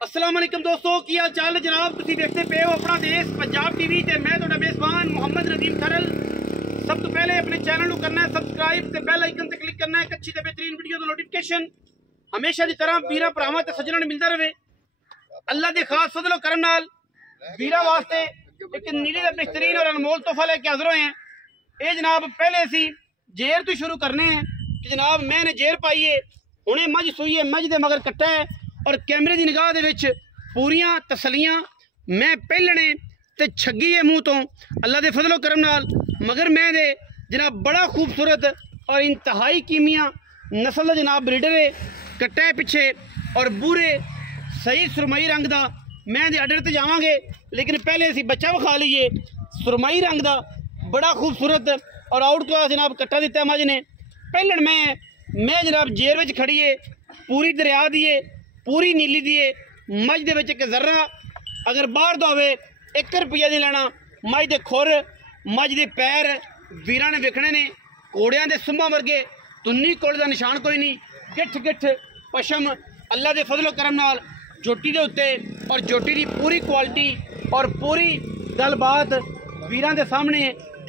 अस्सलाम वालेकुम दोस्तों, की हाल चाल है जनाब। तुसीं देखते पे हो अपना देश पंजाब टीवी ते मैं तुहाडा मेज़बान मोहम्मद नदीम थरल। सब तो पहले अपने चैनल को करना है सब्सक्राइब ते बेल आइकन ते क्लिक करना है। अच्छी ते बेहतरीन वीडियो दा नोटिफिकेशन हमेशा की तरह वीरा भरावां ते सज्जणां नूं मिलदा रहे। अल्लाह दे खास फजल और करम नाल वीरा वास्ते एक नीली दा बेहतरीन और अनमोल तोहफा लेके हाज़र होए हैं। ये जनाब पहले असीं जेर तो शुरू करने हैं कि जनाब मैंने जेर पाई है, हुणे मझ सूई है, मझ दे मगर कट्टा है और कैमरे की निगाह दे विच पूरियां तसलियां मैं पहलने ते छगी है मूँह तो अल्लाह दे फजलो करम नाल। मगर मैं दे जनाब बड़ा खूबसूरत और इंतहाई कीमिया नस्ल का जनाब ब्रीडर है, कट्टा है पिछे और बूरे सही सुरमई रंग का। मैं दे अडर ते जावांगे लेकिन पहले असीं बच्चा विखा लीए। सुरमई रंग का बड़ा खूबसूरत और आउट क्लास जनाब कट्टा दिता मझ ने। पहलन मैं जनाब जेर विच खड़ी है, पूरी दरिया दी है, पूरी नीली दी है। मझ दे विच एक जर्रा अगर बाहर दा होवे 1 रुपया नहीं लेना। मझ दे खुर मझ दे पैर वीरां ने विखने ने, घोड़ियां दे सुम्हां वर्गे, तुन्नी कोल दा निशान कोई नहीं। गिठ गिठ पशम अल्लाह दे फजलो करम नाल जोटी दे उत्ते और जोटी दी पूरी क्वालिटी और पूरी गलबात वीरां दे सामने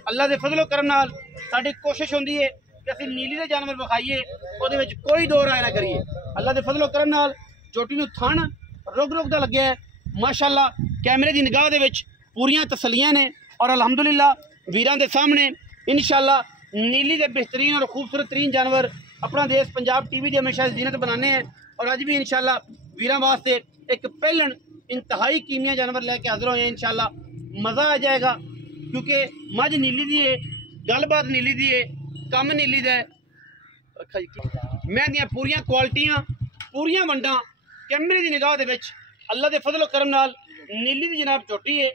अल्लाह दे फजलो करम नाल साडी कोशिश होंदी है कि असीं नीली दे जानवर विखाइए, उहदे विच कोई दो राय ना करिए। अल्लाह दे फजलो करम नाल जोटी नूं थण रुक रुक दा लग्या है माशाअल्लाह। कैमरे की निगाह दे विच पूरियां तसलियां ने और अलहमदुलिल्लाह वीरां दे सामने इंशाअल्लाह नीली दे बेहतरीन और खूबसूरत तरीन जानवर अपना देश पंजाब टीवी की हमेशा जीनत बनाने हैं। और अज भी इंशाअल्लाह वीरां वास्ते एक पहलन इंतहाई कीमिया जानवर लैके हाजिर होए हैं। इंशाअल्लाह मज़ा आ जाएगा क्योंकि मझ नीली दी है, गलबात नीली दी है, कम नीली दा है। मैं दियां पूरियां क्वालिटियां पूरियां वंडां कैमरे की निगाह दे विच अल्लाह दे फजलो करम नाल नीली दी जनाब चोटी है।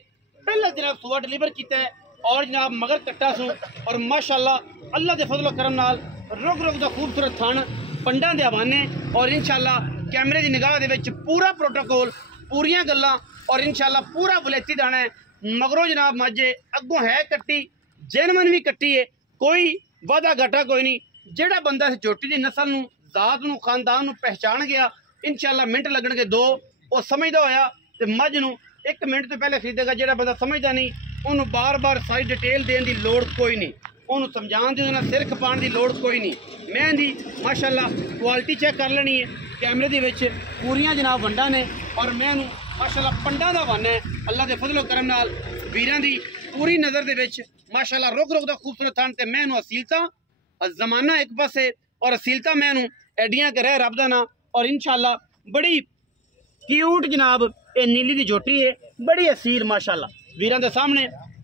पहला जनाब सूआ डिलीवर किया है और जनाब मगर कट्टा सू और माशाअल्लाह अल्लाह दे फजलो करम नाल रुक रुक दा खूबसूरत थण पंडा दे हवाने और इंशाअल्लाह कैमरे की निगाह दे विच पूरा प्रोटोकॉल पूरियां गल्लां और इंशाअल्लाह पूरा वलैती दाना है। मगरों जनाब मजे अगों है कट्टी जेनवन भी कट्टी है, कोई वादा घाटा कोई नहीं। जेड़ा बंदा इस जोटी की नस्ल नूं जात नूं खानदान नूं पहचान गया इंशाअल्लाह मिनट लगणगे दो वो समझदा होया ते मझ नूं 1 मिनट तो पहले खरीदेगा। जेड़ा बंदा समझदा नहीं उन्होंने बार बार सारी डिटेल देने की लोड़ कोई नहीं, उन्होंने समझाने की उन्हें सिर खपाने की लोड़ कोई नहीं। मैं दी माशाअल्लाह क्वालिटी चेक कर लेनी है कैमरे दी विच पूरियां जनाब वंडा ने और मैं माशाअल्लाह पंडा दा वन है अल्लाह दे फजलो करम नाल वीरां दी पूरी नज़र दे विच माशाअल्लाह रुक रुक दा खूबसूरत थण ते मैं असीलता जमाना एक पासे और असीलता मैं एडियां के रह रब दा ना। और इंशाअल्लाह बड़ी क्यूट जनाब ये नीली दी जोटी है, बड़ी असील माशाअल्लाह। वीरां दे सामने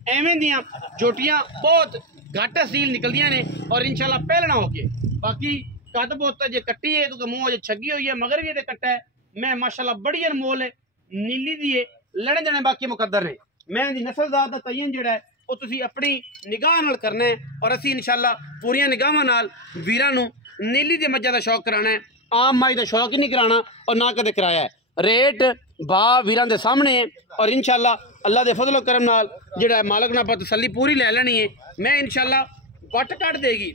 एवें दियां जोटियां बहुत घट असील निकलदियां ने और इंशाअल्लाह पहलना होके बाकी कद बहुत जे कट्टी है क्योंकि मुँह अजे छगी हुई है मगर भी कट्टा है। मैं माशाअल्लाह बड़ी अनमोल है नीली दी है, लड़े देने बाकी मुकद्दर ने। मैं दी नस्लजात दा तयन जिहड़ा है वो तुसीं अपनी निगाह नाल करना है और असीं इंशाअल्लाह पूरियां निगाहां नाल वीरां नूं नीली दी मज्जां दा शौक कराना है। आम माई का शौक ही नहीं कराना और ना कदे कराया है। रेट भाव वीरां दे सामने है और इंशाअल्लाह अल्लाह दे फजलो करम नाल जिहड़ा मालक ना पर तसल्ली पूरी ले लेनी है। मैं इंशाअल्लाह वट कट देगी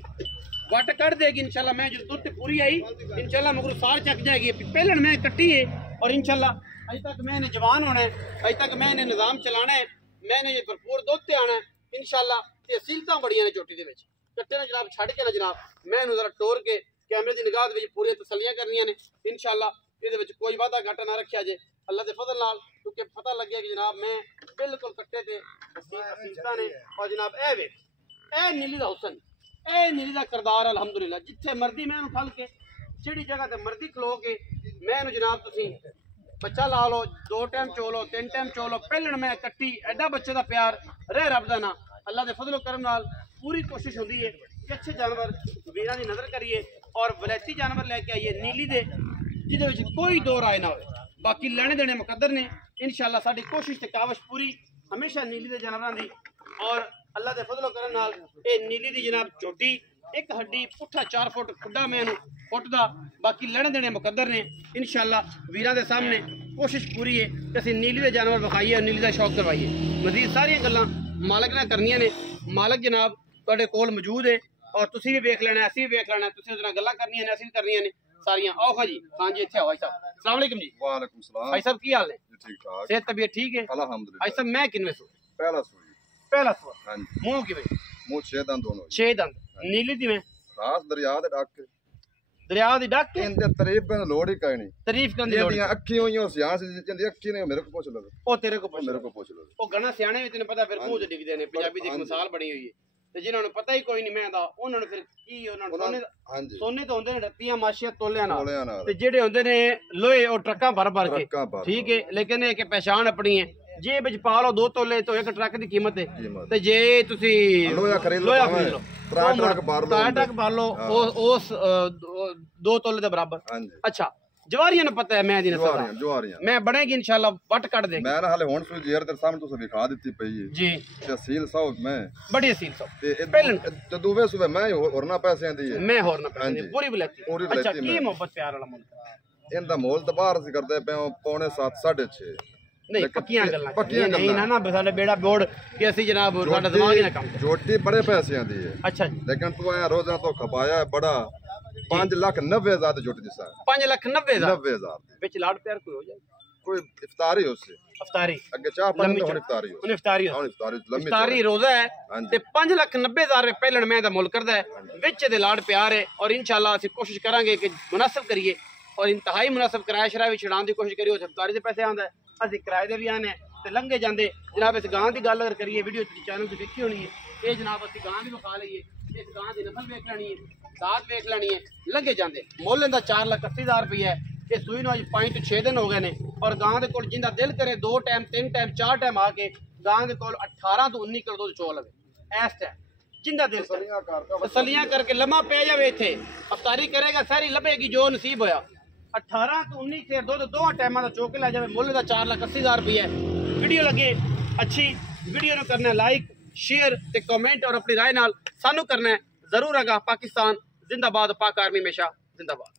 इंशाअल्लाह। मैं जो दुध पूरी आई इंशाअल्लाह मगर सार चक जाएगी। पहलन मैं कट्टी है और इंशाअल्लाह अज तक मैंने जवान होना है, अज तक मैंने निज़ाम चलाना है, मैंने भरपूर दुध ते आना है इंशाअल्लाह। ते असीलतां बड़ियां ने जोटी दे विच कट्टे ने जनाब छड़ के ना जनाब मैं जरा टोर के कैमरे की निगाह दे विच पूरी तसल्लियां करनियां ने इंशाअल्लाह। ये कोई वादा घाटा ना रखा जे अल्लाह के फजल नाल क्योंकि पता लगे कि जनाब मैं बिल्कुल कट्टे ते असीलतां ने और जनाब ए नीली दा हुसन ए नीली दा करदार अलहमदुलिल्लाह। जिथे मर्जी मैं फल के जिहड़ी जगह ते मर्जी खलो के मैं जनाब तुसीं बच्चा ला लो, 2 टाइम चो लो, 3 टाइम चो लो। पहलन मैं कट्टी एडा बच्चे का प्यार रह रब दा ना अल्लाह के फजलो करम नाल पूरी कोशिश होती है कि अच्छे जानवर वीरां दी नज़र करिए और वलैती जानवर लैके आइए नीली दे जिहदे कोई दो राय ना हो। बाकी लेने देने मुकद्दर ने इंशाअल्लाह। साडी कोशिश ते काविश पूरी हमेशा नीली दे जानवरां दी और अल्लाह के फजलो करम नाल ये नीली दी जनाब चोटी एक हड्डी पुट्ठा 4 फुट खुड्डा मैनू फुट दा बाकी लेने देने मुकद्दर ने इंशाअल्लाह। वीरां दे सामने कोशिश पूरी है कि असीं नीली दे जानवर विखाइए और नीली दा शौक करवाइए। मजीद सारियां गल्लां मालक ने करनियां ने। मालक जनाब तुहाडे कोल मौजूद है और तुसीं भी वेख लेना, असीं भी वेख लेना। तुसीं उहदे नाल गल्लां करनियां ने, असीं भी करनियां ने सारियां। आओ जी, हाँ जी, इत्थे आओ भाई साहब। अस्सलाम वालेकुम जी। वालेकुम सलाम। भाई साहब की हाल है? ठीक ठाक। सेहत तबीयत ठीक है? अल्हम्दुलिल्लाह। भाई साहब मैं किनवे सू? पहला सूई। पहला सू। हां जी। मुंह की भाई? मुंह 6 दंद दोनों। 6 दंद। नीली दी में? खास दरिया दे डक। दरिया दी डक के? इनदे तारीफ करन लोड़ ही कोई नहीं। तारीफ करन दी लोड़। जेदियां अखी होइयां सियाण सी जिंदी अखी ने मेरे को पूछ लो। ओ तेरे को पूछ मेरे को पूछ लो। ओ गणा सियाणे भी तेन पता फिर मुंह च डिगदे ने। पंजाबी दी एक मिसाल बनी हुई है ते जिन्हां नु पता ही कोई नहीं मैं दा उन्हां नु फिर की उन्हां नु सोने हां जी। सोने तो होंदे ने रत्तियां माशियां तोलियां तोलियां नाल नाल। ते जेड़े होंदे ने लोहे ओ ट्रक्कां भर भर के। ट्रक्कां भर। ठीक है लेकिन एक पहचान अपनी है जे विच पा लो 2 तोले तो एक ट्रक दी कीमत है ते जे तुसी लोहा खरीद लो खरीद लो त्रै ट्रक भर लो। त्रै ट्रक भर लो उस 2 तोले दे बराबर। हां जी। अच्छा जवारियां नु पता है मैं दी नस्ल जवारियां मैं बनेगी इंशाल्लाह वट कट देगी। मैं ना हाले हुन सुई जेर तेरे सामने तुसे दिखा दित्ती पई है जी तहसील साहब मैं बड़ी असील साहब ते पहलन ते दूवे सुबह मैं होरना पैसे दी है मैं होरना पैसे पूरी बलैती। पूरी अच्छा बलैती की मोहब्बत प्यार वाला मुल्क इंदा मोल तो बाहर से करते पे पौने 7 6:30 नहीं पक्कियां गल्लां पक्कियां नहीं ना साडा बेड़ा बोर्ड कि असि जनाब साडा दिमाग ही ना काम करे। जोटी बड़े पैसे दी है। अच्छा जी लेकिन तू आया रोजाना तो खपाया बड़ा 5,90,000 जोटी दिसा 5,90,000 विच लाड़ प्यार कोई हो जाए कोई इफ्तारी हो से इफ्तारी अगे चाह पानी तो इफ्तारी हो इफ्तारी हो लम्बी इफ्तारी रोजा है ते 5,90,000 पहलन मैं दा मुल करदा है विच दे लाड़ प्यार है और इंशाल्लाह असि कोशिश करांगे कि मुनासिब करिए और इंतहाई मुनासिब किराया शराया भी छड़ाने की कोशिश करिए। इफ्तारी दे पैसे आंदा है असि किराए दे भी आने ते लंघे जांदे जनाब इस गां दी गल अगर करिए वीडियो चैनल ते देखी होनी है ये जनाब असि गां दी विखा लईए इस गां दी नस्ल वेख लैनी है दात वेख लैनी है लंघे जांदे मुल इंदा 4,80,000 रुपया है। ये सूई नूं अज 5 तो 6 दिन हो गए ने और गां दे कोल जिंदा दिल करे 2 टाइम 3 टाइम 4 टाइम आके गां दे कोल 18 तो 19 किलो दूध चो लवे इस टाइम जिंदा दिल तसलियां करके लम्हा पे जावे इत्थे अफ्तारी करेगा सारी लभेगी जो नसीब होया 18 तो 19 से दूध 2 टाइमां दा चो के लै जावे मुल दा 4,80,000 रुपया है। वीडियो लगे अच्छी वीडियो नूं करना लाइक शेयर ते कमेंट और अपनी राय नाल सानू करना है जरूर। आगा पाकिस्तान जिंदाबाद पाक आर्मी हमेशा जिंदाबाद।